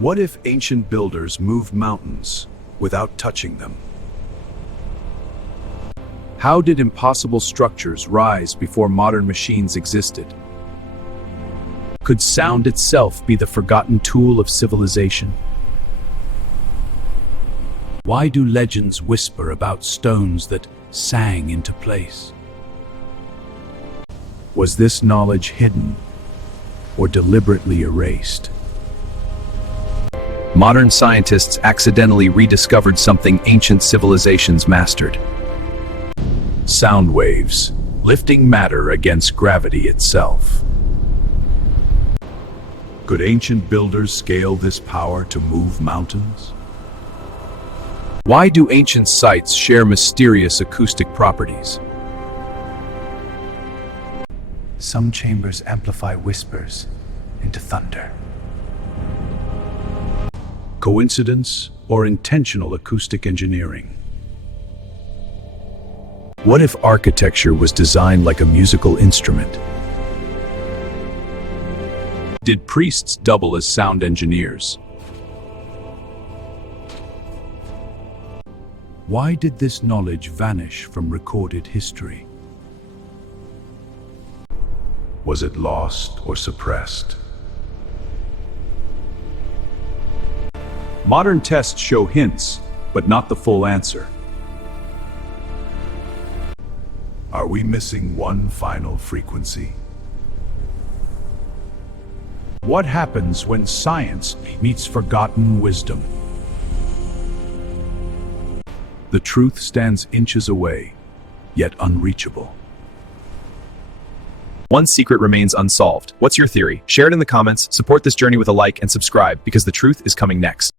What if ancient builders moved mountains without touching them? How did impossible structures rise before modern machines existed? Could sound itself be the forgotten tool of civilization? Why do legends whisper about stones that sang into place? Was this knowledge hidden or deliberately erased? Modern scientists accidentally rediscovered something ancient civilizations mastered. Sound waves, lifting matter against gravity itself. Could ancient builders scale this power to move mountains? Why do ancient sites share mysterious acoustic properties? Some chambers amplify whispers into thunder. Coincidence or intentional acoustic engineering? What if architecture was designed like a musical instrument? Did priests double as sound engineers? Why did this knowledge vanish from recorded history? Was it lost or suppressed? Modern tests show hints, but not the full answer. Are we missing one final frequency? What happens when science meets forgotten wisdom? The truth stands inches away, yet unreachable. One secret remains unsolved. What's your theory? Share it in the comments, support this journey with a like, and subscribe because the truth is coming next.